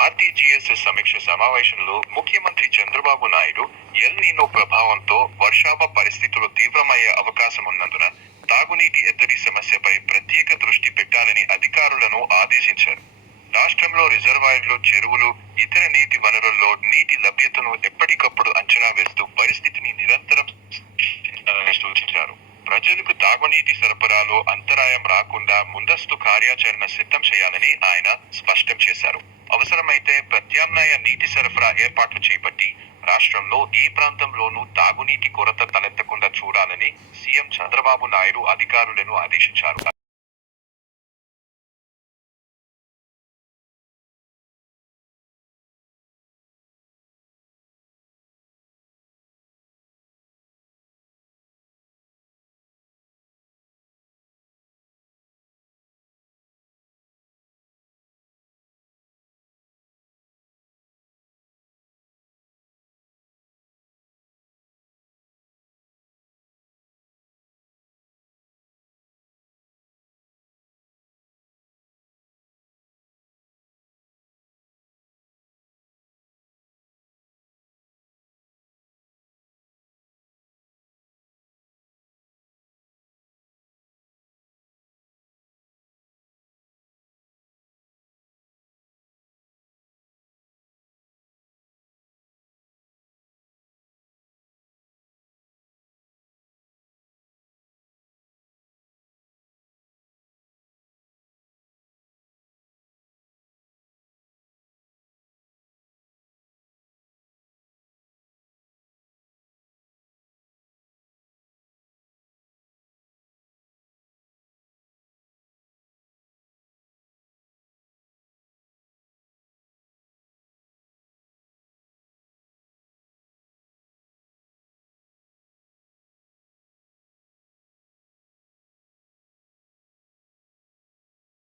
RTGS సమీక్ష సమావేశంలో ముఖ్యమంత్రి చంద్రబాబు నాయుడు ఎల్ నీనో ప్రభావంతో వర్షాభ పరిస్థితులు తీవ్రమయ్యే అవకాశమున్నందున తాగునీటి ఎద్దడి సమస్యపై ప్రత్యేక దృష్టి పెట్టాలని అధికారులను ఆదేశించారు. రాష్ట్రంలో రిజర్వాయర్లు, చెరువులు, ఇతర నీటి వనరుల్లో నీటి లభ్యతను ఎప్పటికప్పుడు అంచనా వేస్తూ పరిస్థితిని నిరంతరం సమీక్షించాలని సూచించారు. ప్రజలకు తాగునీటి సరఫరాలో అంతరాయం రాకుండా ముందస్తు కార్యాచరణ సిద్ధం చేయాలని ఆయన స్పష్టం చేశారు. అవసరమైతే ప్రత్యామ్నాయ నీటి సరఫరా ఏర్పాట్లు చేపట్టి రాష్ట్రంలో ఏ ప్రాంతంలోనూ తాగునీటి కొరత తలెత్తకుండా చూడాలని సీఎం చంద్రబాబు నాయుడు అధికారులను ఆదేశించారు.